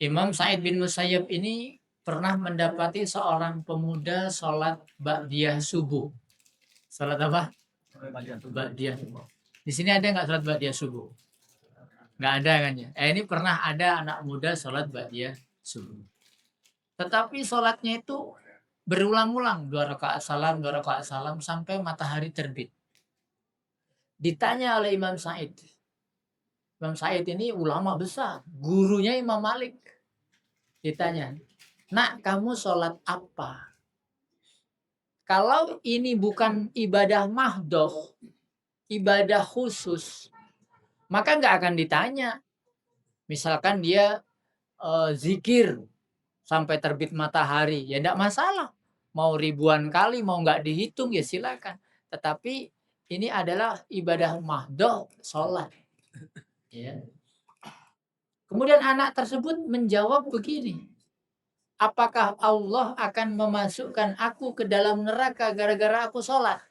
Imam Sa'id bin Musayyab ini pernah mendapati seorang pemuda sholat ba'diyah subuh. Sholat apa? Ba'diyah subuh. Di sini ada nggak sholat ba'diyah subuh? Nggak ada kan ya? Ini pernah ada anak muda sholat ba'diyah subuh. Tetapi sholatnya itu berulang-ulang, 2 rakaat salam, 2 rakaat salam sampai matahari terbit. Ditanya oleh Imam Sa'id. Imam Sa'id ini ulama besar, gurunya Imam Malik. Ditanya, nak kamu sholat apa? Kalau ini bukan ibadah mahdoh, ibadah khusus, maka nggak akan ditanya. Misalkan dia zikir sampai terbit matahari, ya enggak masalah. Mau ribuan kali, mau nggak dihitung, ya silakan. Tetapi ini adalah ibadah mahdoh, sholat. Ya. Kemudian anak tersebut menjawab begini, apakah Allah akan memasukkan aku ke dalam neraka gara-gara aku sholat?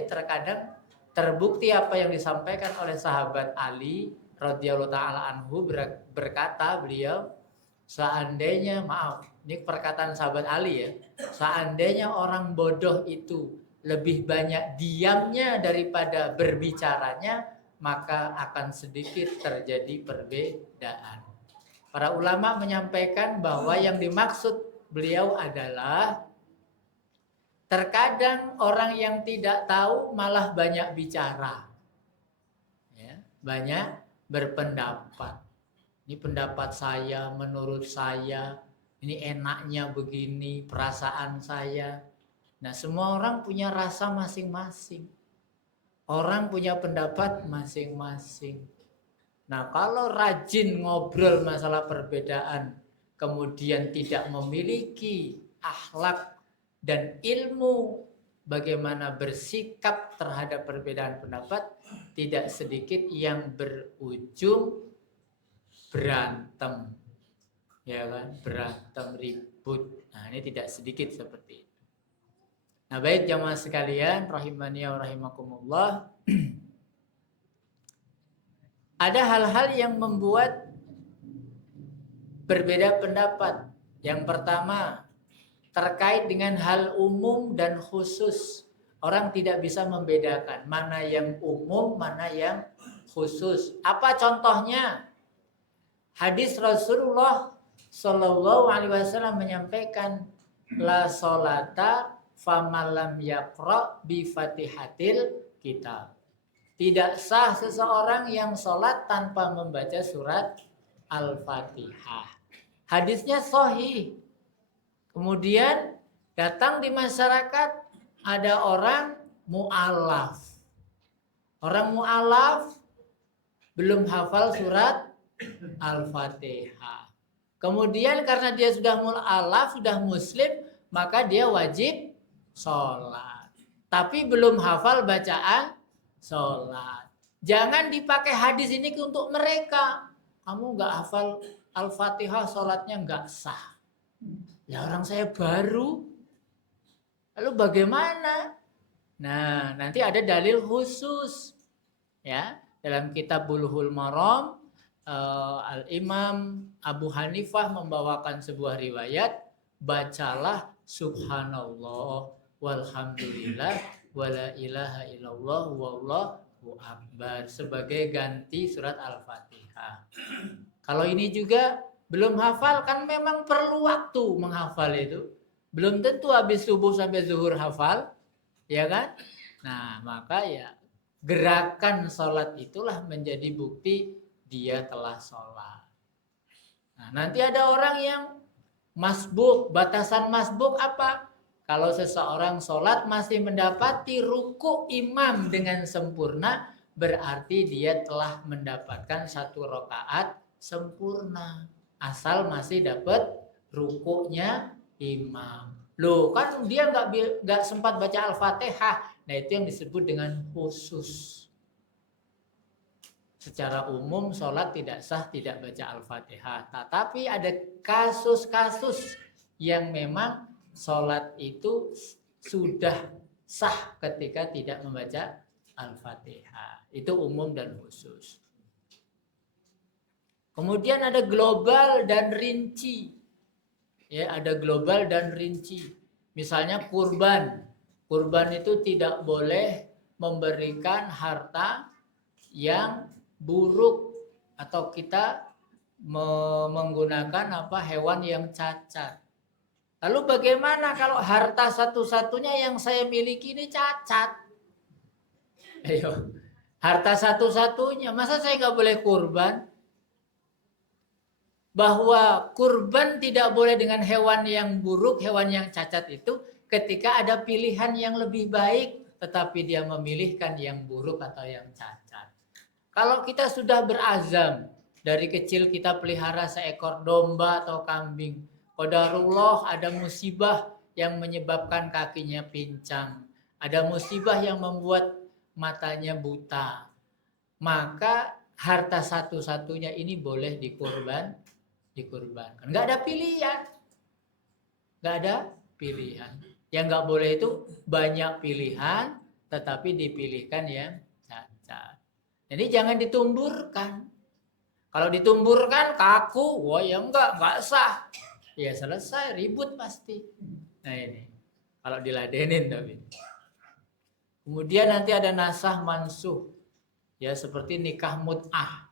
Terkadang terbukti apa yang disampaikan oleh sahabat Ali radhiyallahu taala anhu, berkata beliau, seandainya, maaf, ini perkataan sahabat Ali ya, seandainya orang bodoh itu lebih banyak diamnya daripada berbicaranya, maka akan sedikit terjadi perbedaan. Para ulama menyampaikan bahwa yang dimaksud beliau adalah terkadang orang yang tidak tahu malah banyak bicara, ya, banyak berpendapat. Ini pendapat saya, menurut saya, ini enaknya begini, perasaan saya. Nah, semua orang punya rasa masing-masing. Orang punya pendapat masing-masing. Nah, kalau rajin ngobrol masalah perbedaan, kemudian tidak memiliki akhlak dan ilmu bagaimana bersikap terhadap perbedaan pendapat, tidak sedikit yang berujung berantem, ya kan, berantem, ribut. Nah, ini tidak sedikit seperti itu. Nah, baik jamaah sekalian, rahimani wa rahimakumullah. Ada hal-hal yang membuat berbeda pendapat. Yang pertama, terkait dengan hal umum dan khusus. Orang tidak bisa membedakan mana yang umum, mana yang khusus. Apa contohnya? Hadis Rasulullah Shallallahu Alaihi Wasallam menyampaikan, la solata famalam yaqra bi fatihatil kitab. Tidak sah seseorang yang sholat tanpa membaca surat Al-Fatihah. Hadisnya sahih. Kemudian datang di masyarakat ada orang mu'alaf. Orang mu'alaf belum hafal surat Al-Fatihah. Kemudian karena dia sudah mu'alaf, sudah muslim, maka dia wajib sholat. Tapi belum hafal bacaan sholat. Jangan dipakai hadis ini untuk mereka. Kamu nggak hafal Al-Fatihah, sholatnya nggak sah. Ya orang saya baru. Lalu bagaimana? Nah, nanti ada dalil khusus. Ya, dalam kitab Bulughul Maram, Al-Imam Abu Hanifah membawakan sebuah riwayat, bacalah subhanallah walhamdulillah wala ilaha illallah wallahu akbar sebagai ganti surat Al-Fatihah. Kalau ini juga belum hafal, kan memang perlu waktu menghafal itu. Belum tentu habis subuh sampai zuhur hafal, ya kan? Nah, maka ya gerakan sholat itulah menjadi bukti dia telah sholat. Nah, nanti ada orang yang masbuk, batasan masbuk apa? Kalau seseorang sholat masih mendapati ruku imam dengan sempurna, berarti dia telah mendapatkan 1 rakaat sempurna. Asal masih dapat rukunya imam. Loh, kan dia nggak sempat baca Al-Fatihah. Nah, itu yang disebut dengan khusus. Secara umum sholat tidak sah tidak baca Al-Fatihah. Tetapi ada kasus-kasus yang memang sholat itu sudah sah ketika tidak membaca Al-Fatihah. Itu umum dan khusus. Kemudian ada global dan rinci. Ya, ada global dan rinci. Misalnya kurban. Kurban itu tidak boleh memberikan harta yang buruk atau kita menggunakan hewan yang cacat. Lalu bagaimana kalau harta satu-satunya yang saya miliki ini cacat? Ayo, harta satu-satunya, masa saya nggak boleh kurban? Bahwa kurban tidak boleh dengan hewan yang buruk, hewan yang cacat itu ketika ada pilihan yang lebih baik, tetapi dia memilihkan yang buruk atau yang cacat. Kalau kita sudah berazam, dari kecil kita pelihara seekor domba atau kambing, qadarullah ada musibah yang menyebabkan kakinya pincang, ada musibah yang membuat matanya buta, maka harta satu-satunya ini boleh dikurbankan. Nggak ada pilihan. Nggak ada pilihan. Yang nggak boleh itu banyak pilihan, tetapi dipilihkan yang cacat. Jadi jangan ditumburkan. Kalau ditumburkan kaku, wah ya nggak sah. Ya selesai, ribut pasti. Nah ini, kalau diladenin tapi. Kemudian nanti ada nasah mansuh. Ya seperti nikah mut'ah.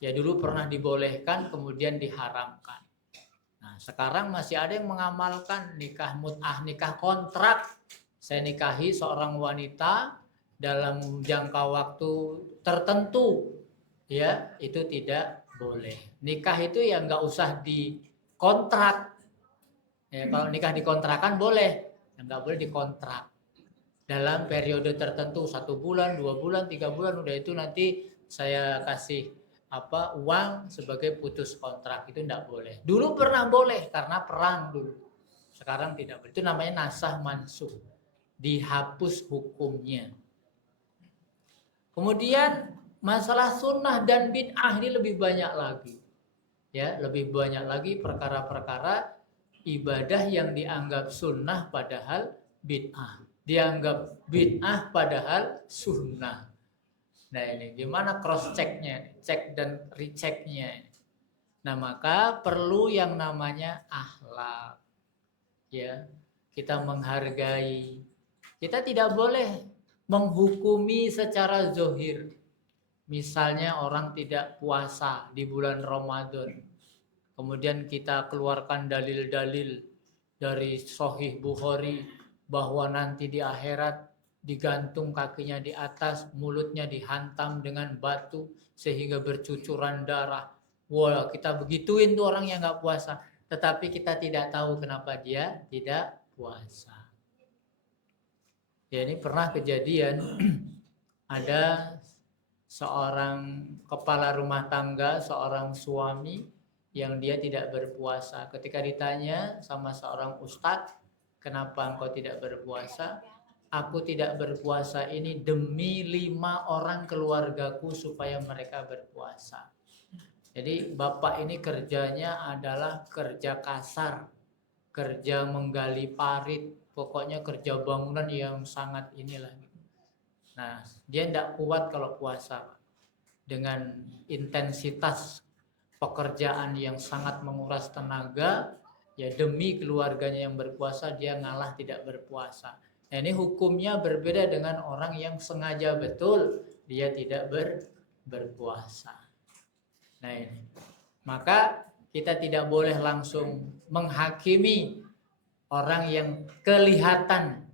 Ya dulu pernah dibolehkan, kemudian diharamkan. Nah sekarang masih ada yang mengamalkan nikah mut'ah, nikah kontrak. Saya nikahi seorang wanita dalam jangka waktu tertentu. Ya itu tidak boleh. Nikah itu ya nggak usah dikontrak. Ya, kalau nikah dikontrakan boleh, ya, nggak boleh dikontrak. Dalam periode tertentu 1 bulan, 2 bulan, 3 bulan, udah itu nanti saya kasih uang sebagai putus kontrak, itu enggak boleh. Dulu pernah boleh karena perang dulu. Sekarang tidak boleh. Itu namanya nasah mansuh. Dihapus hukumnya. Kemudian masalah sunnah dan bid'ah ini lebih banyak lagi. Ya, lebih banyak lagi perkara-perkara ibadah yang dianggap sunnah padahal bid'ah. Dianggap bid'ah padahal sunnah. Nah ini gimana cross checknya, cek dan rechecknya. Nah maka perlu yang namanya akhlak, ya kita menghargai. Kita tidak boleh menghukumi secara zohir. Misalnya orang tidak puasa di bulan Ramadan, kemudian kita keluarkan dalil-dalil dari Sahih Bukhari bahwa nanti di akhirat digantung kakinya di atas, mulutnya dihantam dengan batu sehingga bercucuran darah. Wah, kita begituin tuh orang yang nggak puasa, tetapi kita tidak tahu kenapa dia tidak puasa. Ya ini pernah kejadian ada seorang kepala rumah tangga, seorang suami yang dia tidak berpuasa. Ketika ditanya sama seorang ustadz, kenapa engkau tidak berpuasa? Aku tidak berpuasa ini demi 5 orang keluargaku supaya mereka berpuasa. Jadi bapak ini kerjanya adalah kerja kasar, kerja menggali parit, pokoknya kerja bangunan yang sangat inilah. Nah, dia tidak kuat kalau puasa. Dengan intensitas pekerjaan yang sangat menguras tenaga, ya demi keluarganya yang berpuasa dia ngalah tidak berpuasa. Nah, ini hukumnya berbeda dengan orang yang sengaja betul dia tidak berpuasa. Nah ini, maka kita tidak boleh langsung menghakimi orang yang kelihatan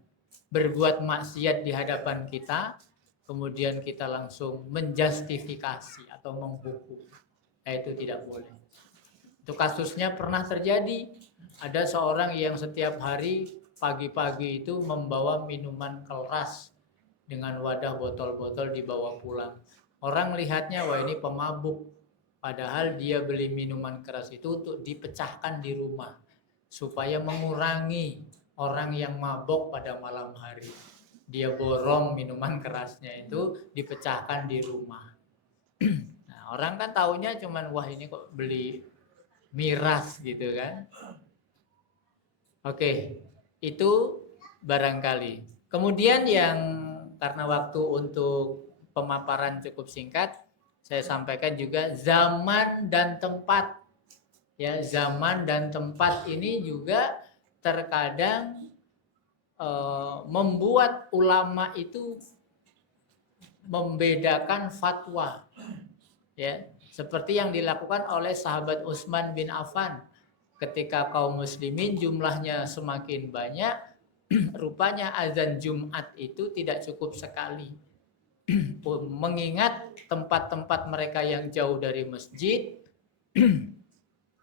berbuat maksiat di hadapan kita, kemudian kita langsung menjustifikasi atau menghukum. Nah, itu tidak boleh. Itu kasusnya pernah terjadi. Ada seorang yang setiap hari pagi-pagi itu membawa minuman keras dengan wadah botol-botol dibawa pulang. Orang lihatnya, wah ini pemabuk. Padahal dia beli minuman keras itu untuk dipecahkan di rumah supaya mengurangi orang yang mabok pada malam hari. Dia borong minuman kerasnya itu dipecahkan di rumah. Nah, orang kan taunya cuman wah ini kok beli miras gitu kan. Oke, itu barangkali. Kemudian yang karena waktu untuk pemaparan cukup singkat, saya sampaikan juga zaman dan tempat. Ya, zaman dan tempat ini juga terkadang membuat ulama itu membedakan fatwa. Ya, seperti yang dilakukan oleh sahabat Utsman bin Affan ketika kaum muslimin jumlahnya semakin banyak, rupanya azan Jumat itu tidak cukup sekali. Mengingat tempat-tempat mereka yang jauh dari masjid,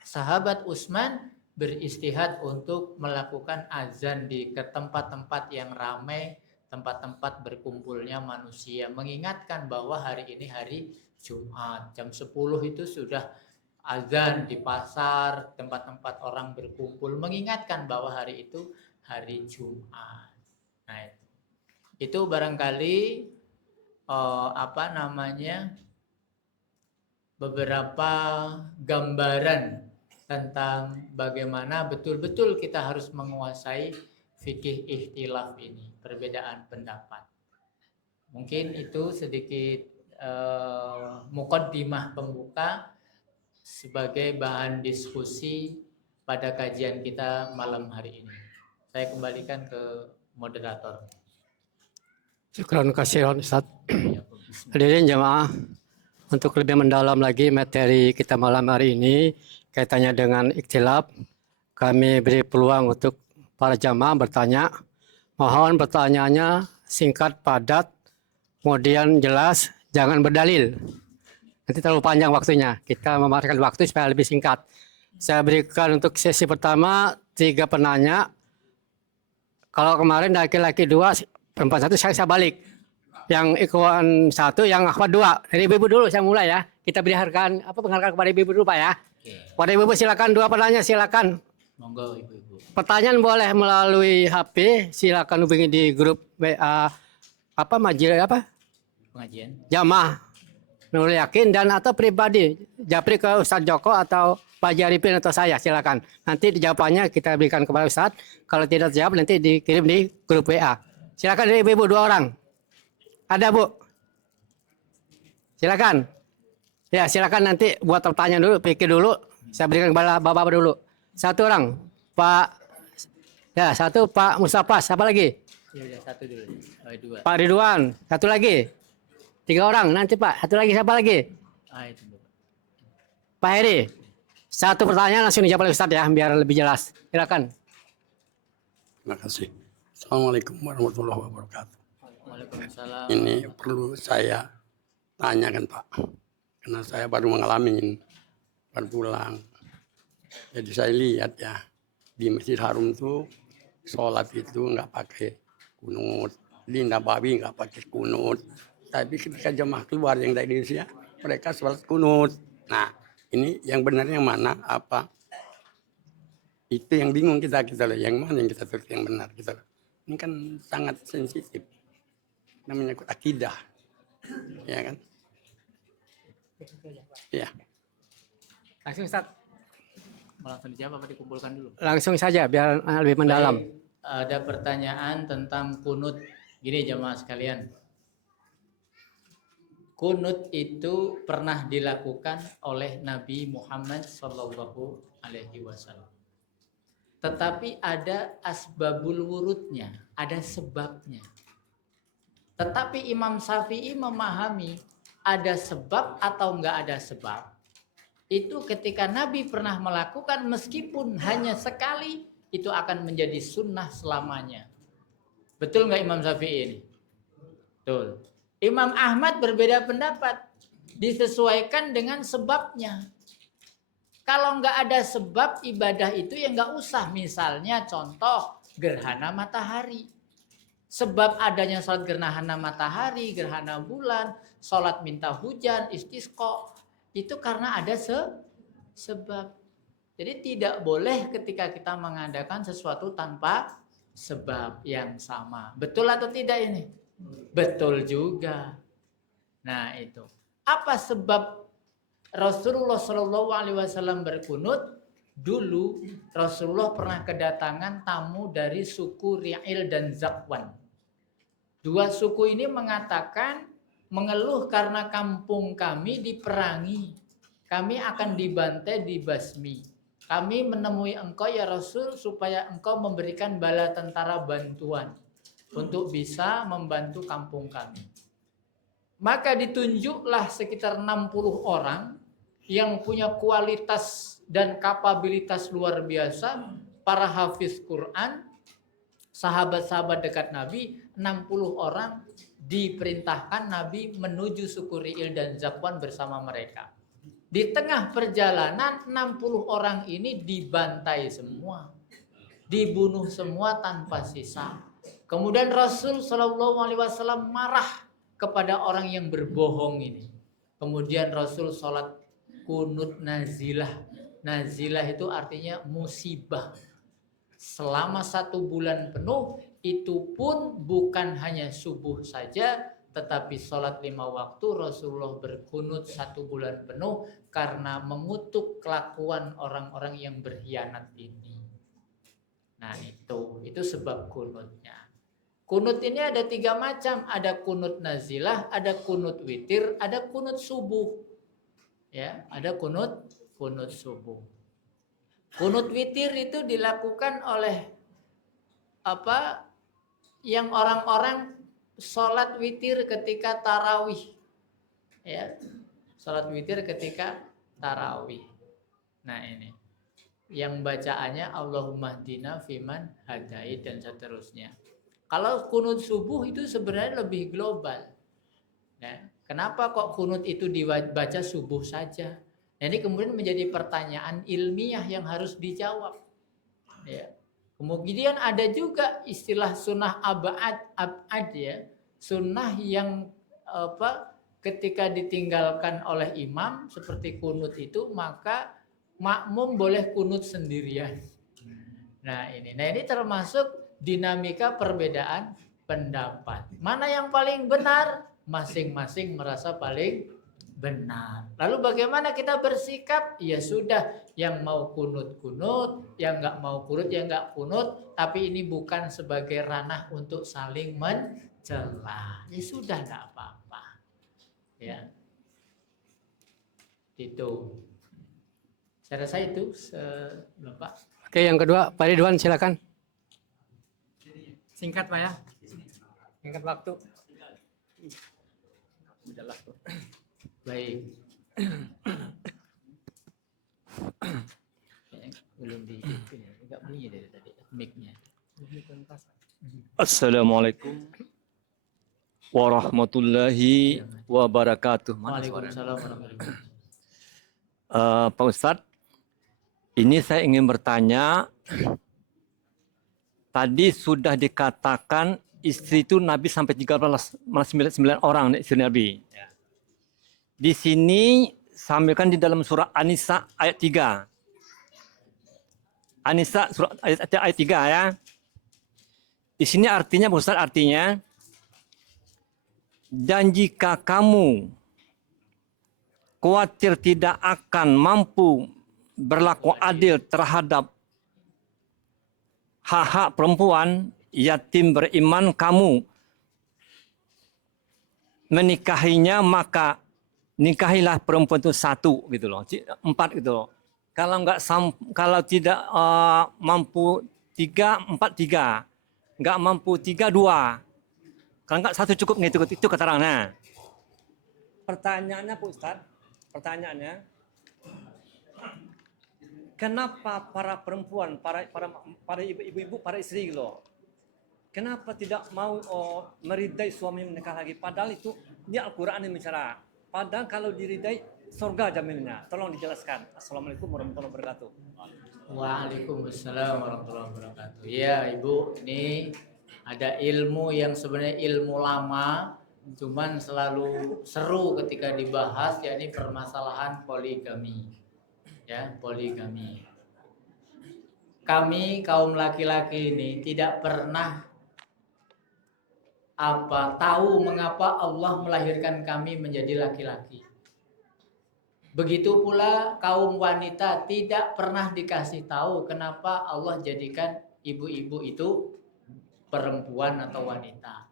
sahabat Utsman beristihad untuk melakukan azan di ke tempat-tempat yang ramai, tempat-tempat berkumpulnya manusia, mengingatkan bahwa hari ini hari Jumat, jam 10 itu sudah azan di pasar, tempat-tempat orang berkumpul, mengingatkan bahwa hari itu hari Jumat. Nah, itu barangkali beberapa gambaran tentang bagaimana betul-betul kita harus menguasai fikih ikhtilaf ini, perbedaan pendapat. Mungkin itu sedikit muqaddimah pembuka sebagai bahan diskusi pada kajian kita malam hari ini. Saya kembalikan ke moderator. Syukran kasihan Ustaz. Hadirin jamaah, untuk lebih mendalam lagi materi kita malam hari ini kaitannya dengan ikhtilaf, kami beri peluang untuk para jamaah bertanya. Mohon pertanyaannya singkat, padat, kemudian jelas, jangan berdalil. Nanti terlalu panjang waktunya. Kita memanfaatkan waktu supaya lebih singkat. Saya berikan untuk sesi pertama 3 penanya. Kalau kemarin laki-laki 2, perempuan 1, saya balik. Yang ikhwan 1, yang akhwat 2. Dari ibu dulu saya mulai ya. Kita berikan penghargaan kepada ibu dulu Pak ya. Pada ibu silakan 2 penanya, silakan. Monggo ibu-ibu. Pertanyaan boleh melalui HP, silakan hubungi di grup WA Pengajian. Jamaah Nurul Yakin dan atau pribadi japri ke Ustadz Joko atau Pak Jaripin atau saya, silakan. Nanti jawabannya kita berikan kepada Ustadz. Kalau tidak jawab nanti dikirim di grup WA. Silakan dari ibu 2 orang. Ada Bu? Silakan. Ya silakan nanti buat pertanyaan dulu, pikir dulu. Saya berikan kepada Bapak dulu. 1 orang, Pak. Ya 1 Pak Mustafa. Siapa lagi? Ya, 1 dulu. 2. Pak Ridwan. 1 lagi. 3 orang nanti Pak. 1 lagi, siapa lagi? Itu. Pak Heri. 1 pertanyaan langsung dijawab oleh Ustadz ya, biar lebih jelas. Silakan. Terima kasih. Assalamualaikum warahmatullahi wabarakatuh. Waalaikumsalam. Ini perlu saya tanyakan Pak, karena saya baru mengalami, baru pulang. Jadi saya lihat ya, di Masjid Haram tuh sholat itu nggak pakai kunut, di Nabawi nggak pakai kunut. Tapi ketika jemaah keluar yang dari Indonesia, mereka sholat kunut. Nah, ini yang benar yang mana? Apa? Itu yang bingung kita loh, yang mana yang kita tulis yang benar kita loh. Ini kan sangat sensitif, namanya akidah, ya kan? Ya. Langsung Ustadz. Mau langsung dijawab apa dikumpulkan dulu? Langsung saja biar lebih mendalam. Baik, ada pertanyaan tentang kunut. Gini jemaah sekalian. Kunut itu pernah dilakukan oleh Nabi Muhammad SAW. Tetapi ada asbabul wurudnya, ada sebabnya. Tetapi Imam Syafi'i memahami ada sebab atau enggak ada sebab. Itu ketika Nabi pernah melakukan meskipun hanya sekali, itu akan menjadi sunnah selamanya. Betul enggak Imam Syafi'i ini? Betul. Imam Ahmad berbeda pendapat, disesuaikan dengan sebabnya. Kalau nggak ada sebab ibadah itu ya nggak usah. Misalnya contoh gerhana matahari. Sebab adanya sholat gerhana matahari, gerhana bulan, sholat minta hujan, istisqa, itu karena ada sebab. Jadi tidak boleh ketika kita mengadakan sesuatu tanpa sebab yang sama. Betul atau tidak ini? Betul juga. Nah itu. Apa sebab Rasulullah Shallallahu Alaihi Wasallam berkunut? Dulu Rasulullah pernah kedatangan tamu dari suku Ri'il dan Zakwan. 2 suku ini mengatakan mengeluh karena kampung kami diperangi. Kami akan dibantai, dibasmi. Kami menemui engkau ya Rasul supaya engkau memberikan bala tentara bantuan untuk bisa membantu kampung kami. Maka ditunjuklah sekitar 60 orang yang punya kualitas dan kapabilitas luar biasa, para hafiz Quran, sahabat-sahabat dekat Nabi, 60 orang diperintahkan Nabi menuju suku Ri'il dan Zakwan bersama mereka. Di tengah perjalanan 60 orang ini dibantai semua, dibunuh semua tanpa sisa. Kemudian Rasul Shallallahu Alaihi Wasallam marah kepada orang yang berbohong ini. Kemudian Rasul sholat kunut nazilah. Nazilah itu artinya musibah. Selama 1 bulan penuh, itu pun bukan hanya subuh saja, tetapi sholat 5 waktu Rasulullah berkunut 1 bulan penuh karena mengutuk kelakuan orang-orang yang berkhianat ini. Nah itu sebab kunutnya. Kunut ini ada 3 macam, ada kunut nazilah, ada kunut witir, ada kunut subuh. Ya, ada kunut subuh. Kunut witir itu dilakukan oleh yang orang-orang sholat witir ketika tarawih. Ya, sholat witir ketika tarawih. Nah ini, yang bacaannya Allahumma hdina fiman hadait dan seterusnya. Kalau kunut subuh itu sebenarnya lebih global. Ya, kenapa kok kunut itu dibaca subuh saja? Ini kemudian menjadi pertanyaan ilmiah yang harus dijawab. Ya. Kemudian ada juga istilah sunnah abad ya, sunnah yang ketika ditinggalkan oleh imam seperti kunut itu, maka makmum boleh kunut sendirian. Nah ini termasuk dinamika perbedaan pendapat. Mana yang paling benar? Masing-masing merasa paling benar. Lalu bagaimana kita bersikap? Ya sudah, yang mau kunut, yang nggak mau kunut, ya nggak kunut. Tapi ini bukan sebagai ranah untuk saling mencela. Ya sudah, nggak apa-apa. Ya, itu. Saya rasa itu sebelum Pak. Oke, yang kedua, Pak Ridwan silakan. Singkat Pak ya. Singkat waktu. Baik. Belum enggak bunyi dari tadi mic-nya. Assalamualaikum warahmatullahi wabarakatuh. Waalaikumsalam warahmatullahi wabarakatuh. Pak Ustadz, ini saya ingin bertanya. Tadi sudah dikatakan istri itu Nabi sampai 13 malah 9 orang istri Nabi. Di sini sambilkan di dalam surah An-Nisa ayat 3. An-Nisa surah ayat 3 ya. Di sini artinya Pak Ustadz, artinya dan jika kamu khawatir tidak akan mampu berlaku adil terhadap hak-hak perempuan yatim beriman, kamu menikahinya, maka nikahilah perempuan itu 1 gitu loh, 4 gitu loh. Kalau tidak mampu 3, 4, 3. Enggak mampu 3, 2. Kalau enggak 1 cukup gitu, itu keterangannya. Pertanyaannya Pak Ustadz, kenapa para perempuan, para ibu-ibu, para istri gitu, kenapa tidak mau meridai suami menikah lagi? Padahal itu di Al-Quran yang bicara. Padahal kalau diridai surga jaminnya. Tolong dijelaskan. Assalamualaikum warahmatullahi wabarakatuh. Waalaikumsalam warahmatullahi wabarakatuh. Ya Ibu, ini ada ilmu yang sebenarnya ilmu lama, cuman selalu seru ketika dibahas, yakni permasalahan poligami. Ya, poligami. Kami kaum laki-laki ini tidak pernah tahu mengapa Allah melahirkan kami menjadi laki-laki. Begitu pula kaum wanita tidak pernah dikasih tahu kenapa Allah jadikan ibu-ibu itu perempuan atau wanita.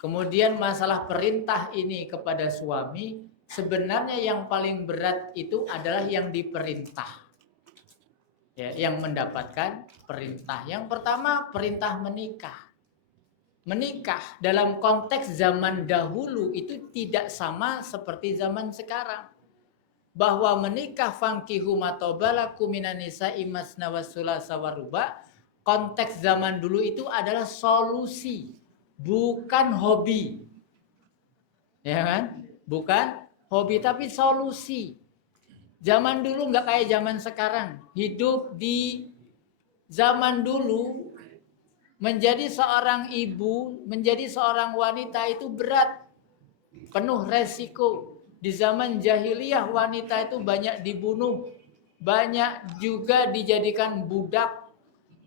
Kemudian masalah perintah ini kepada suami, sebenarnya yang paling berat itu adalah yang diperintah. Ya, yang mendapatkan perintah. Yang pertama perintah menikah. Menikah dalam konteks zaman dahulu itu tidak sama seperti zaman sekarang. Bahwa menikah fankihu matobalakum minan nisa'i masna wa thulatsa wa ruba', konteks zaman dulu itu adalah solusi, bukan hobi. Ya kan? Bukan hobi tapi solusi. Zaman dulu nggak kayak zaman sekarang. Hidup di zaman dulu menjadi seorang ibu, menjadi seorang wanita itu berat. Penuh resiko. Di zaman jahiliyah wanita itu banyak dibunuh, banyak juga dijadikan budak,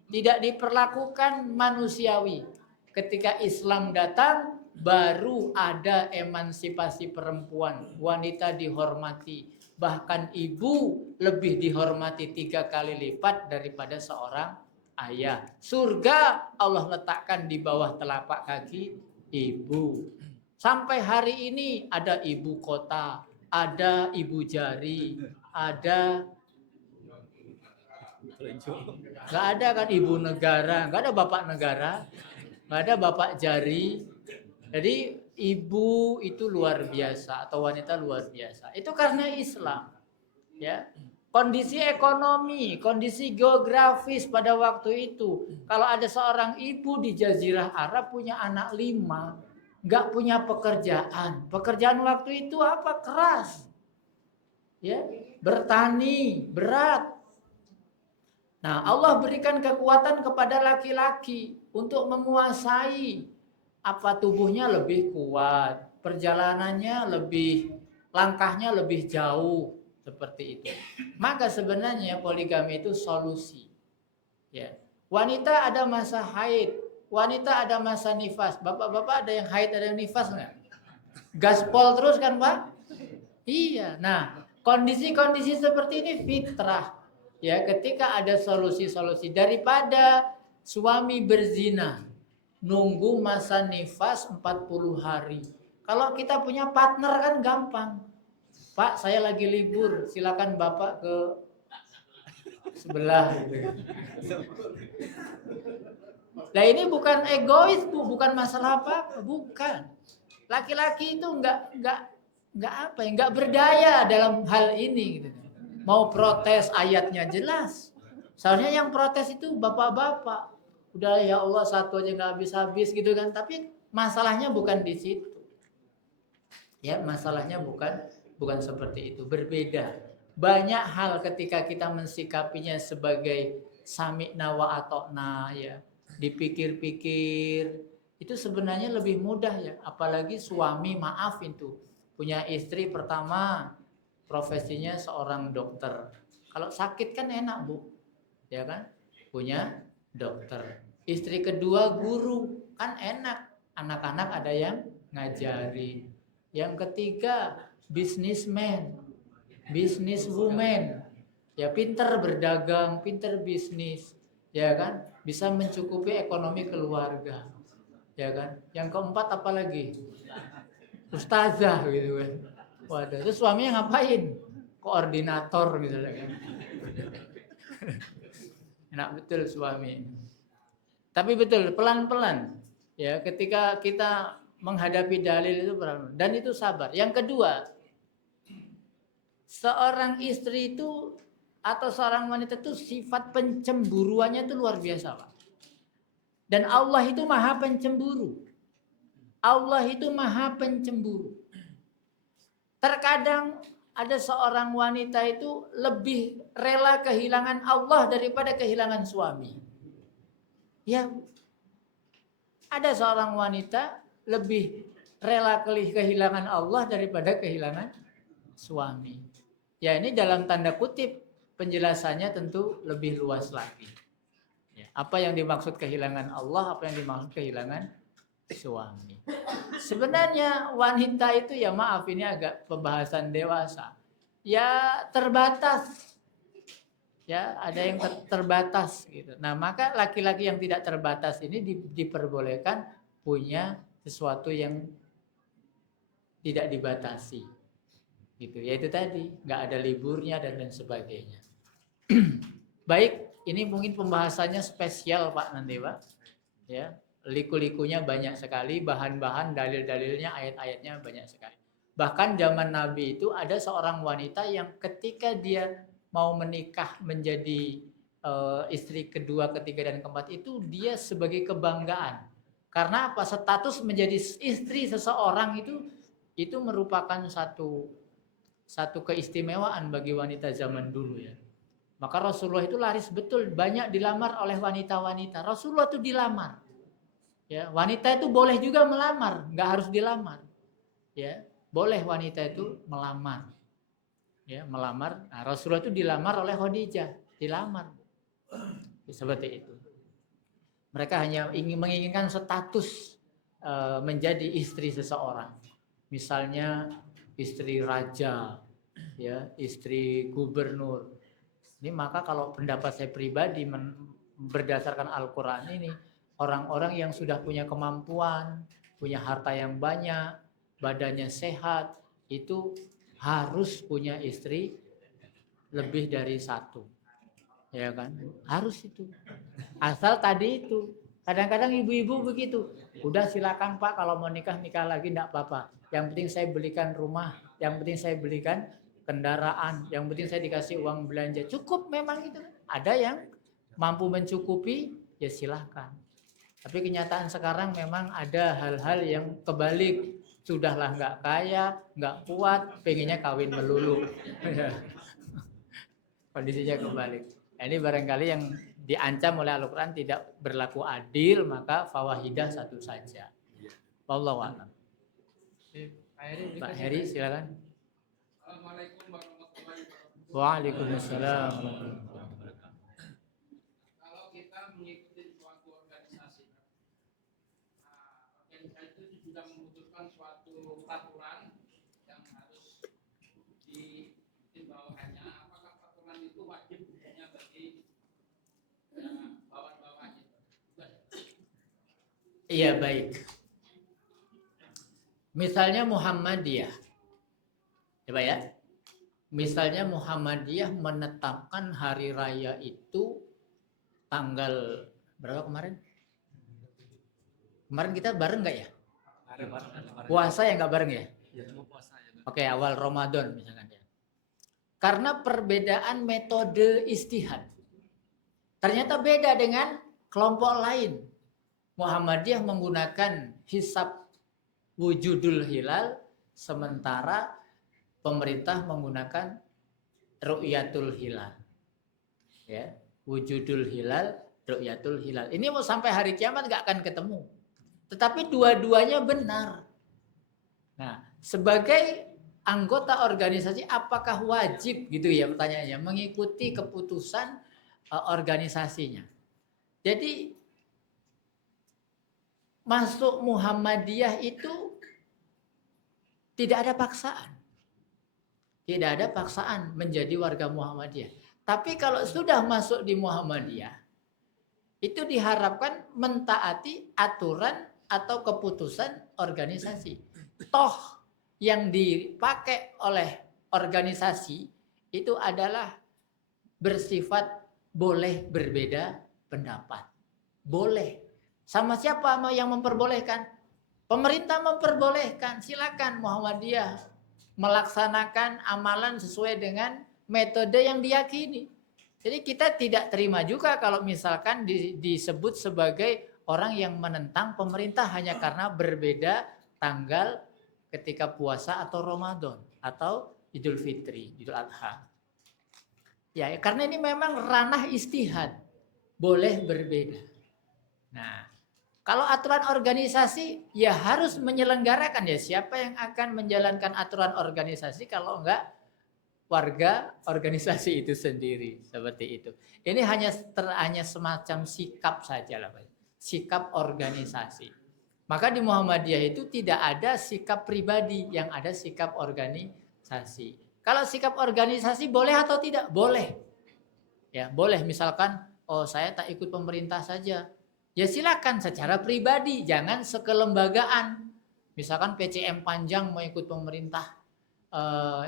tidak diperlakukan manusiawi. Ketika Islam datang, baru ada emansipasi perempuan, wanita dihormati. Bahkan ibu lebih dihormati 3 kali lipat daripada seorang ayah. Surga Allah letakkan di bawah telapak kaki ibu. Sampai hari ini ada ibu kota, ada ibu jari, ada nggak ada kan ibu negara, nggak ada bapak negara, nggak ada bapak jari. Jadi ibu itu luar biasa atau wanita luar biasa. Itu karena Islam, ya. Kondisi ekonomi, kondisi geografis pada waktu itu, kalau ada seorang ibu di Jazirah Arab punya anak 5, nggak punya pekerjaan. Pekerjaan waktu itu apa? Keras. Ya, bertani, berat. Nah, Allah berikan kekuatan kepada laki-laki untuk menguasai apa tubuhnya lebih kuat, perjalanannya lebih, langkahnya lebih jauh seperti itu. Maka sebenarnya poligami itu solusi. Ya. Wanita ada masa haid, wanita ada masa nifas. Bapak-bapak ada yang haid, ada yang nifas nggak? Gaspol terus kan Pak? Iya. Nah, kondisi-kondisi seperti ini fitrah. Ya, ketika ada solusi-solusi daripada suami berzina, nunggu masa nifas 40 hari. Kalau kita punya partner kan gampang. Pak, saya lagi libur, silakan Bapak ke sebelah. Nah ini bukan egois Bu, bukan masalah apa, bukan. Laki-laki itu nggak berdaya dalam hal ini gitu. Mau protes ayatnya jelas. Seharusnya yang protes itu bapak-bapak. Udah ya Allah satu aja nggak habis-habis gitu kan. Tapi masalahnya bukan di situ. Ya masalahnya bukan seperti itu. Berbeda. Banyak hal ketika kita mensikapinya sebagai sami'na wa atokna ya. Dipikir-pikir. Itu sebenarnya lebih mudah ya. Apalagi suami maaf itu. Punya istri pertama. Profesinya seorang dokter. Kalau sakit kan enak Bu, ya kan? Punya dokter. Istri kedua guru, kan enak. Anak-anak ada yang ngajari. Yang ketiga businessman, businesswoman. Ya pinter berdagang, pinter bisnis, ya kan? Bisa mencukupi ekonomi keluarga, ya kan? Yang keempat apa lagi? Ustazah gitu kan. Waduh, terus suaminya ngapain? Koordinator gitu kan. Enak betul suami. Tapi betul pelan-pelan. Ya, ketika kita menghadapi dalil itu pelan. Dan itu sabar. Yang kedua, seorang istri itu atau seorang wanita itu sifat pencemburuannya itu luar biasa, Pak. Dan Allah itu maha pencemburu. Allah itu maha pencemburu. Terkadang ada seorang wanita itu lebih rela kehilangan Allah daripada kehilangan suami. Ya, ada seorang wanita lebih rela kehilangan Allah daripada kehilangan suami. Ya ini dalam tanda kutip, penjelasannya tentu lebih luas lagi. Ya, apa yang dimaksud kehilangan Allah, apa yang dimaksud kehilangan suami. Sebenarnya wanita itu ya maaf ini agak pembahasan dewasa. Ya terbatas. Ya ada yang terbatas gitu. Nah maka laki-laki yang tidak terbatas ini diperbolehkan punya sesuatu yang tidak dibatasi. Gitu. Ya itu tadi, nggak ada liburnya dan lain sebagainya. Baik, ini mungkin pembahasannya spesial Pak nanti Pak. Ya, liku-likunya banyak sekali, bahan-bahan, dalil-dalilnya, ayat-ayatnya banyak sekali. Bahkan zaman Nabi itu ada seorang wanita yang ketika dia mau menikah menjadi istri kedua, ketiga, dan keempat itu dia sebagai kebanggaan. Karena apa? Status menjadi istri seseorang itu merupakan satu keistimewaan bagi wanita zaman dulu ya. Maka Rasulullah itu laris betul, banyak dilamar oleh wanita-wanita. Rasulullah itu dilamar. Ya, wanita itu boleh juga melamar, nggak harus dilamar. Ya, boleh wanita itu melamar. Ya, melamar. Nah, Rasulullah itu dilamar oleh Khadijah, dilamar. Seperti itu. Mereka hanya menginginkan status menjadi istri seseorang. Misalnya istri raja, ya, istri gubernur. Ini maka kalau pendapat saya pribadi berdasarkan Al-Qur'an ini, orang-orang yang sudah punya kemampuan, punya harta yang banyak, badannya sehat, itu harus punya istri lebih dari satu. Ya kan? Harus itu. Asal tadi itu. Kadang-kadang ibu-ibu begitu. Udah silakan Pak, kalau mau nikah lagi enggak apa-apa. Yang penting saya belikan rumah, yang penting saya belikan kendaraan, yang penting saya dikasih uang belanja. Cukup memang itu. Ada yang mampu mencukupi, ya silahkan. Tapi kenyataan sekarang memang ada hal-hal yang kebalik. Sudahlah nggak kaya, nggak kuat, pengennya kawin melulu. Kondisinya kebalik. Ini barangkali yang diancam oleh Al-Quran tidak berlaku adil, maka fawahidah satu saja. Wallahu a'lam. Pak Heri silakan. Assalamualaikum warahmatullahi wabarakatuh. Waalaikumsalam. Kalau kita mengikuti suatu organisasi, organisasi itu sudah memutuskan suatu peraturan yang harus dibawahannya. Apakah peraturan itu wajib hukumnya bagi bawahan-bawahannya? Iya baik. Misalnya Muhammadiyah, coba ya. Misalnya Muhammadiyah menetapkan hari raya itu tanggal berapa kemarin? Kemarin kita bareng nggak ya? Puasa ya nggak bareng ya? Oke, awal Ramadan misalkan ya. Karena perbedaan metode istihad. Ternyata beda dengan kelompok lain. Muhammadiyah menggunakan hisab wujudul hilal, sementara pemerintah menggunakan ru'yatul hilal. Ya, wujudul hilal, ru'yatul hilal. Ini mau sampai hari kiamat nggak akan ketemu. Tetapi dua-duanya benar. Nah, sebagai anggota organisasi apakah wajib gitu ya pertanyaannya mengikuti keputusan organisasinya. Jadi masuk Muhammadiyah itu tidak ada paksaan. Tidak ada paksaan menjadi warga Muhammadiyah. Tapi kalau sudah masuk di Muhammadiyah, itu diharapkan mentaati aturan atau keputusan organisasi. Toh yang dipakai oleh organisasi itu adalah bersifat boleh berbeda pendapat. Boleh. Sama siapa yang memperbolehkan? Pemerintah memperbolehkan. Silakan Muhammadiyah melaksanakan amalan sesuai dengan metode yang diyakini. Jadi kita tidak terima juga kalau misalkan disebut sebagai orang yang menentang pemerintah hanya karena berbeda tanggal ketika puasa atau Ramadan atau Idul Fitri, Idul Adha. Ya, karena ini memang ranah istihad. Boleh berbeda. Nah, kalau aturan organisasi ya harus menyelenggarakan ya siapa yang akan menjalankan aturan organisasi kalau enggak warga organisasi itu sendiri seperti itu. Ini hanya semacam sikap saja lah, sikap organisasi. Maka di Muhammadiyah itu tidak ada sikap pribadi, yang ada sikap organisasi. Kalau sikap organisasi boleh atau tidak? Boleh. Ya, boleh misalkan oh saya tak ikut pemerintah saja. ya silakan secara pribadi, jangan sekelembagaan. Misalkan PCM panjang mau ikut pemerintah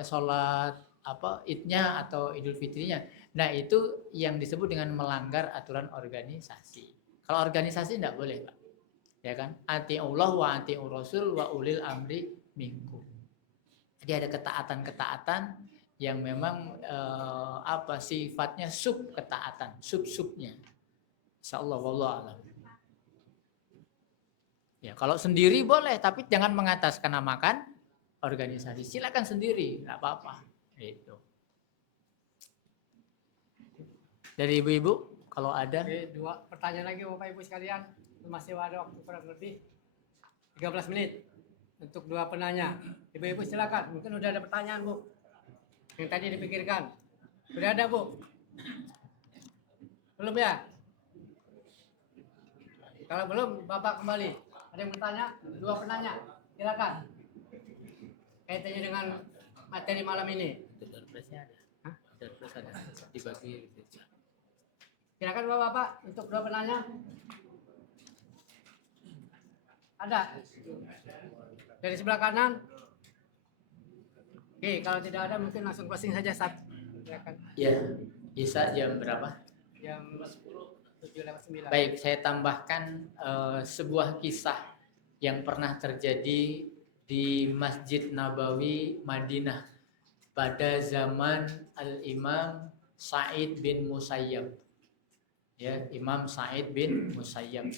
sholat idnya atau idul fitrinya. Nah itu yang disebut dengan melanggar aturan organisasi. Kalau organisasi tidak boleh, Pak. Ya kan? Atiullah wa atiur rasul wa ulil amri minkum. Jadi ada ketaatan-ketaatan yang memang sifatnya sub ketaatan, sub-subnya. Insyaallah wallahu a'lam. Ya, kalau sendiri boleh, tapi jangan mengatasnamakan organisasi. Silakan sendiri, nggak apa-apa. Itu. Dari ibu-ibu, kalau ada. Oke, 2 pertanyaan lagi Bapak Ibu sekalian. Masih ada waktu kurang lebih 13 menit untuk 2 penanya. Ibu-ibu silakan. Mungkin udah ada pertanyaan, Bu. Yang tadi dipikirkan. Sudah ada, Bu? Belum ya? Kalau belum, Bapak kembali. Ada yang bertanya? 2 penanya. Silakan. Kaitannya dengan materi malam ini. Doorpress-nya ada. Hah? Doorpress ada. Dibagi. Silakan Bapak untuk 2 penanya. Ada? Dari sebelah kanan? Oke, kalau tidak ada mungkin langsung closing saja, Sat. Silakan. Ya, Isa jam berapa? Jam 7:09. Baik, saya tambahkan sebuah kisah yang pernah terjadi di Masjid Nabawi Madinah pada zaman Al-Imam Sa'id bin Musayyab. Ya, Imam Sa'id bin Musayyab.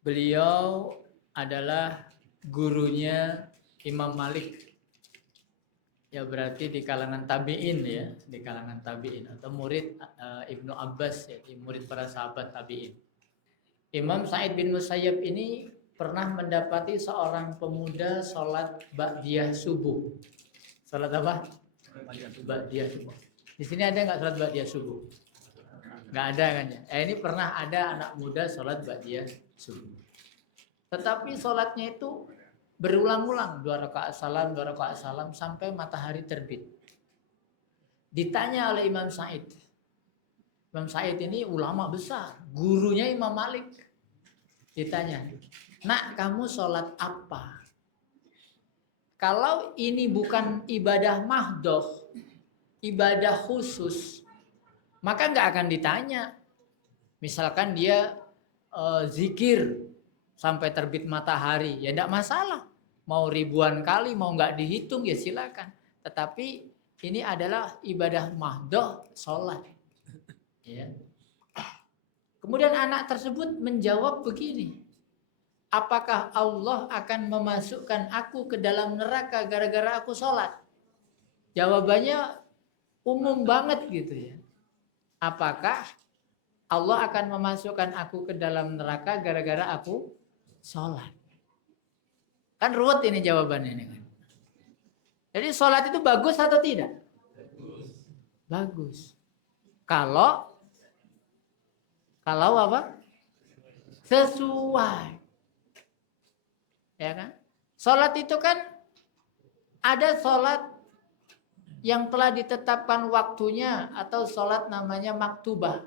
Beliau adalah gurunya Imam Malik. Ya berarti di kalangan tabi'in ya, di kalangan tabi'in atau murid Ibnu Abbas ya, murid para sahabat tabi'in. Imam Sa'id bin Musayyab ini pernah mendapati seorang pemuda sholat ba'diyah subuh. Sholat apa? Ba'diyah subuh. Di sini ada nggak sholat ba'diyah subuh? Nggak ada kan ya? Ini pernah ada anak muda sholat ba'diyah subuh. Tetapi sholatnya itu berulang-ulang 2 rakaat salam, 2 rakaat salam sampai matahari terbit. Ditanya oleh Imam Sa'id. Imam Sa'id ini ulama besar, gurunya Imam Malik. Ditanya, "Nak, kamu sholat apa?" Kalau ini bukan ibadah mahdoh, ibadah khusus, maka nggak akan ditanya. Misalkan dia zikir sampai terbit matahari, ya tidak masalah. Mau ribuan kali, mau nggak dihitung ya silakan. Tetapi ini adalah ibadah mahdoh, sholat. Ya. Kemudian anak tersebut menjawab begini, apakah Allah akan memasukkan aku ke dalam neraka gara-gara aku sholat? Jawabannya umum banget gitu ya. Apakah Allah akan memasukkan aku ke dalam neraka gara-gara aku sholat? Kan ruwet ini jawabannya ini kan. Jadi sholat itu bagus atau tidak? Bagus. Kalau apa? Sesuai. Ya kan? Sholat itu kan ada sholat yang telah ditetapkan waktunya atau sholat namanya maktubah.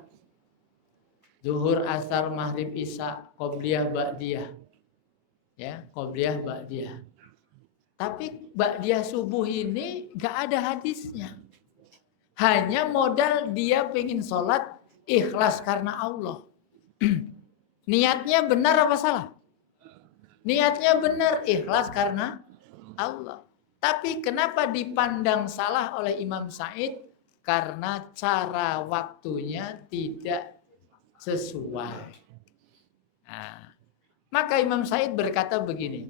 Zuhur, asar, maghrib, isya, qobliyah, ba'diyah. Ya, qobliyah, ba'diyah. Tapi ba'diyah subuh ini gak ada hadisnya. Hanya modal dia pengen sholat ikhlas karena Allah. Niatnya benar apa salah? Niatnya benar, ikhlas karena Allah. Tapi kenapa dipandang salah oleh Imam Sa'id? Karena cara waktunya tidak sesuai. Nah, maka Imam Sa'id berkata begini,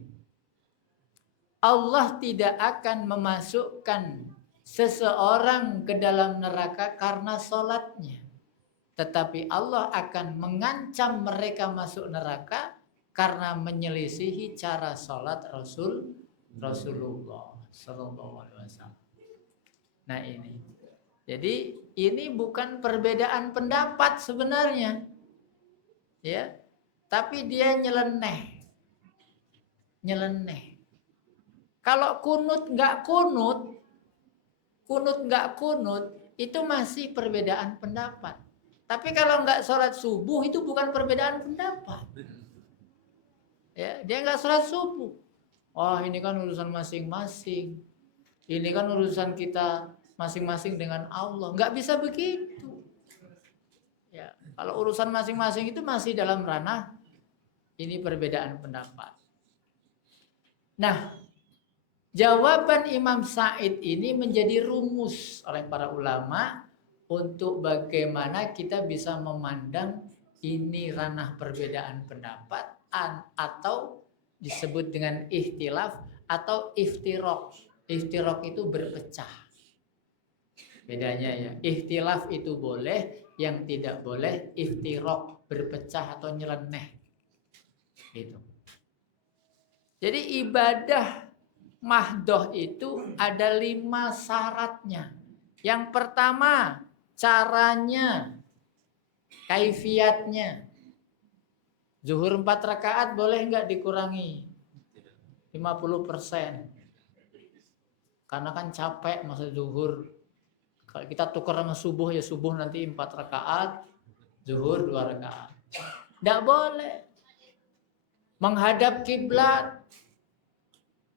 Allah tidak akan memasukkan seseorang ke dalam neraka karena sholatnya. Tetapi Allah akan mengancam mereka masuk neraka karena menyelisihi cara sholat Rasulullah Sallallahu Alaihi Wasallam. Nah ini, jadi ini bukan perbedaan pendapat sebenarnya, ya, tapi dia nyeleneh. Kalau kunut nggak kunut itu masih perbedaan pendapat. Tapi kalau nggak sholat subuh itu bukan perbedaan pendapat. Ya, dia nggak sholat subuh. Oh, ini kan urusan masing-masing. Ini kan urusan kita masing-masing dengan Allah. Nggak bisa begitu. Ya, kalau urusan masing-masing itu masih dalam ranah ini perbedaan pendapat. Nah, jawaban Imam Sa'id ini menjadi rumus oleh para ulama untuk bagaimana kita bisa memandang ini ranah perbedaan pendapat atau disebut dengan ikhtilaf atau iftiraq. Iftiraq itu berpecah. Bedanya ya, ikhtilaf itu boleh, yang tidak boleh iftiraq, berpecah atau nyeleneh. Gitu. Jadi ibadah mahdoh itu ada 5 syaratnya. Yang pertama, caranya, kaifiatnya. Zuhur 4 rakaat boleh nggak dikurangi 50%? Karena kan capek masa zuhur. Kalau kita tukar sama subuh ya subuh nanti 4 rakaat, zuhur 2 rakaat. Nggak boleh. Menghadap kiblat.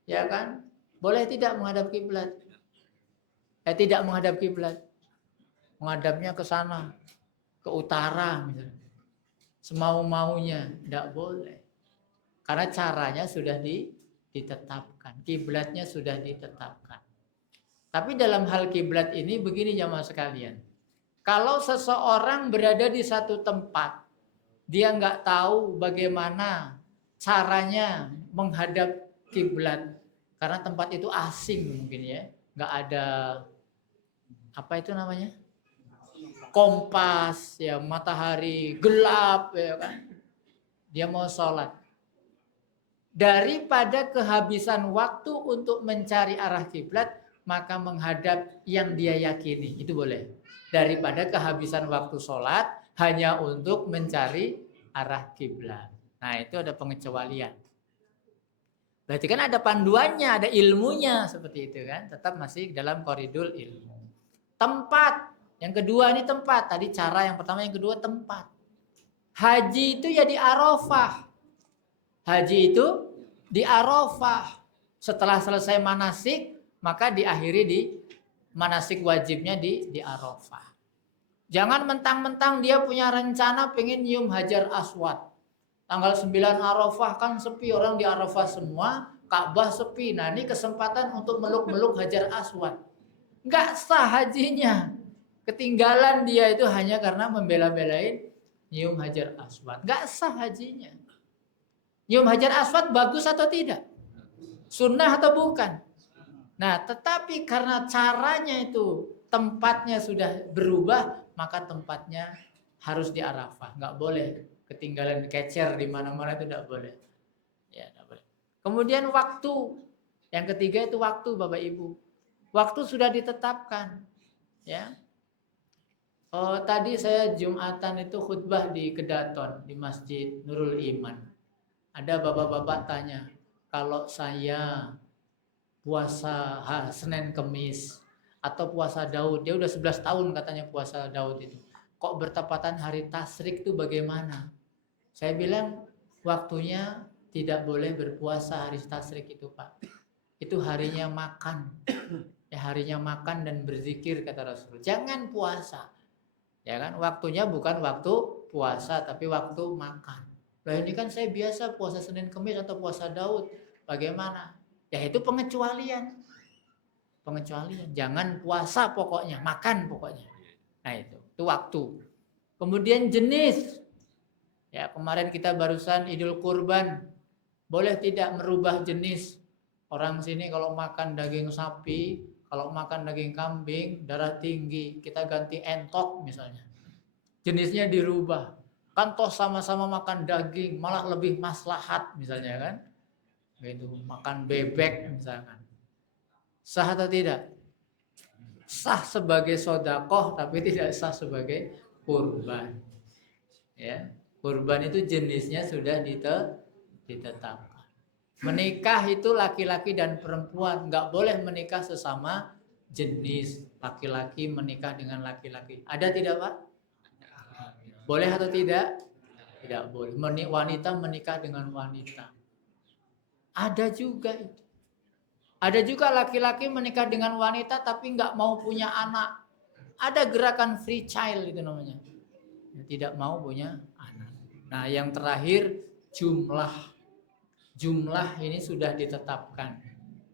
Ya kan? Boleh tidak menghadap kiblat? Tidak menghadap kiblat. Menghadapnya ke sana, ke utara misalnya. Semau-maunya, tidak boleh. Karena caranya sudah ditetapkan, kiblatnya sudah ditetapkan. Tapi dalam hal kiblat ini begini jamaah sekalian. Kalau seseorang berada di satu tempat, dia nggak tahu bagaimana caranya menghadap kiblat, karena tempat itu asing mungkin ya, nggak ada apa itu namanya, kompas ya, matahari gelap ya kan, dia mau sholat, daripada kehabisan waktu untuk mencari arah kiblat, maka menghadap yang dia yakini itu boleh, daripada kehabisan waktu sholat hanya untuk mencari arah kiblat. Nah itu ada pengecualian. Berarti kan ada panduannya, ada ilmunya seperti itu kan, tetap masih dalam koridor ilmu. Tempat, yang kedua ini tempat. Tadi cara yang pertama, yang kedua tempat. Haji itu ya di Arafah. Haji itu di Arafah. Setelah selesai manasik, maka diakhiri di manasik wajibnya di Arafah. Jangan mentang-mentang dia punya rencana pengen nyium Hajar Aswad. Tanggal 9 Arafah kan sepi, orang di Arafah semua, Ka'bah sepi. Nah ini kesempatan untuk meluk-meluk Hajar Aswad. Nggak sah hajinya. Ketinggalan dia itu hanya karena membela-belain nyium Hajar Aswad. Nggak sah hajinya. Nyium Hajar Aswad bagus atau tidak? Sunnah atau bukan? Nah tetapi karena caranya itu, tempatnya sudah berubah, maka tempatnya harus di Arafah. Nggak boleh ketinggalan kecer di mana-mana, itu tidak boleh. Ya, tidak boleh. Kemudian waktu. Yang ketiga itu waktu, Bapak Ibu. Waktu sudah ditetapkan. Ya. Oh, tadi saya Jumatan itu khutbah di Kedaton, di Masjid Nurul Iman. Ada bapak-bapak tanya, kalau saya puasa Senin Kemis atau puasa Daud, dia udah 11 tahun katanya puasa Daud itu. Kok bertepatan hari Tasyrik itu bagaimana? Saya bilang waktunya tidak boleh berpuasa hari Tasyrik itu, Pak. Itu harinya makan. Ya harinya makan dan berzikir kata Rasul. Jangan puasa. Ya kan? Waktunya bukan waktu puasa tapi waktu makan. Lah ini kan saya biasa puasa Senin Kemis atau puasa Daud. Bagaimana? Ya itu pengecualian. Pengecualian. Jangan puasa pokoknya, makan pokoknya. Nah itu waktu. Kemudian jenis. Ya, kemarin kita barusan Idul Kurban. Boleh tidak merubah jenis? Orang sini kalau makan daging sapi, kalau makan daging kambing, darah tinggi, kita ganti entok misalnya. Jenisnya dirubah. Kan toh sama-sama makan daging, malah lebih maslahat misalnya kan. Gitu, makan bebek misalkan. Sah atau tidak? Sah sebagai sodakoh tapi tidak sah sebagai kurban. Ya, kurban itu jenisnya sudah ditetapkan. Menikah itu laki-laki dan perempuan, nggak boleh menikah sesama jenis, laki-laki menikah dengan laki-laki. Ada tidak, Pak? Boleh atau tidak? Tidak boleh. Wanita menikah dengan wanita. Ada juga itu. Ada juga laki-laki menikah dengan wanita tapi nggak mau punya anak. Ada gerakan free child itu namanya. Tidak mau punya anak. Nah, yang terakhir jumlah. Jumlah ini sudah ditetapkan.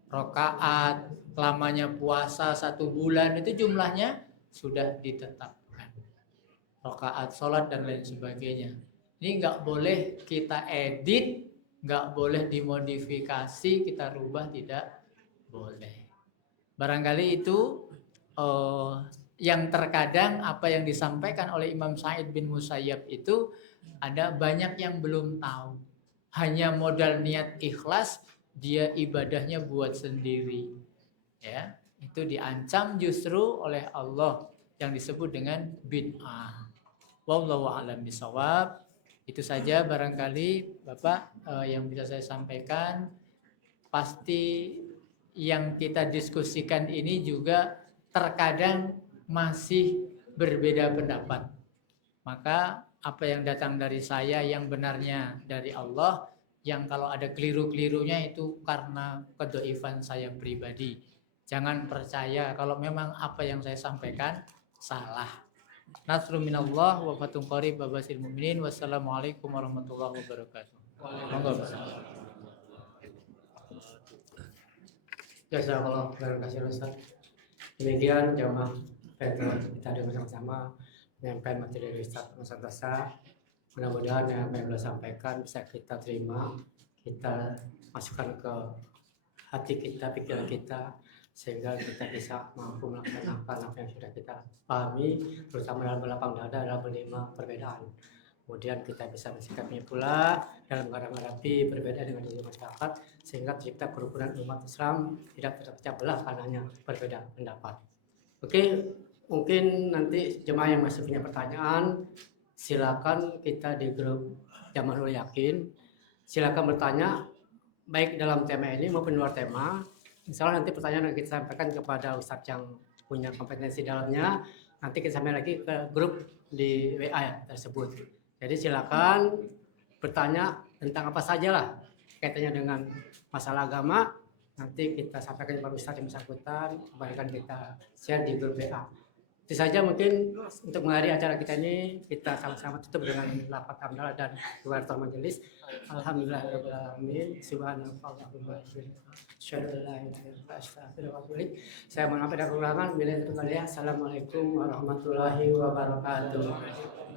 Rokaat, lamanya puasa 1 bulan itu jumlahnya sudah ditetapkan. Rokaat, sholat dan lain sebagainya. Ini nggak boleh kita edit, nggak boleh dimodifikasi, kita rubah, tidak boleh. Barangkali itu yang terkadang apa yang disampaikan oleh Imam Sa'id bin Musayyab itu ada banyak yang belum tahu. Hanya modal niat ikhlas, dia ibadahnya buat sendiri. Ya, itu diancam justru oleh Allah yang disebut dengan bid'ah. Wallahu a'lam bishawab. Itu saja barangkali Bapak yang bisa saya sampaikan. Pasti yang kita diskusikan ini juga terkadang masih berbeda pendapat. Maka apa yang datang dari saya yang benarnya dari Allah, yang kalau ada keliru-kelirunya itu karena kedoifan saya pribadi. Jangan percaya kalau memang apa yang saya sampaikan salah. Nasrun minallah wa fatun qarib wa basyiril mu'minin. Wassalamualaikum warahmatullahi wabarakatuh. Monggo. Jazakallah khairan katsiran Ustaz. Demikian jamaah kita dengar sama-sama menyampaikan materi dari Ustaz Santosa. Mudah-mudahan yang beliau sampaikan bisa kita terima, kita masukkan ke hati kita, pikiran kita, sehingga kita bisa mampu melaksanakan apa yang sudah kita pahami, terutama dalam berlapang dada dalam menerima perbedaan. Kemudian kita bisa bersikapnya pula dalam menghadapi perbedaan dengan diri masyarakat, sehingga tercipta kerukunan umat Islam tidak terpecah belah karenanya berbeda pendapat. Oke, mungkin nanti jemaah yang masih punya pertanyaan, silakan kita di grup Jamaah Yakin, silakan bertanya baik dalam tema ini maupun luar tema. Insya Allah nanti pertanyaan yang kita sampaikan kepada Ustadz yang punya kompetensi dalamnya, nanti kita sampaikan lagi ke grup di WA tersebut. Jadi silakan bertanya tentang apa saja lah kaitannya dengan masalah agama. Nanti kita sampaikan kepada Ustadz yang bersangkutan, kemudian kita share di grup WA. Itu saja mungkin untuk mengakhiri acara kita ini, kita sama-sama tutup dengan lafaz hamdalah dan doa majelis. Alhamdulillahirabbil alamin. Subhanallahumma wa bihamdihi. Saya mohon maaf ada kekurangan. Assalamualaikum warahmatullahi wabarakatuh.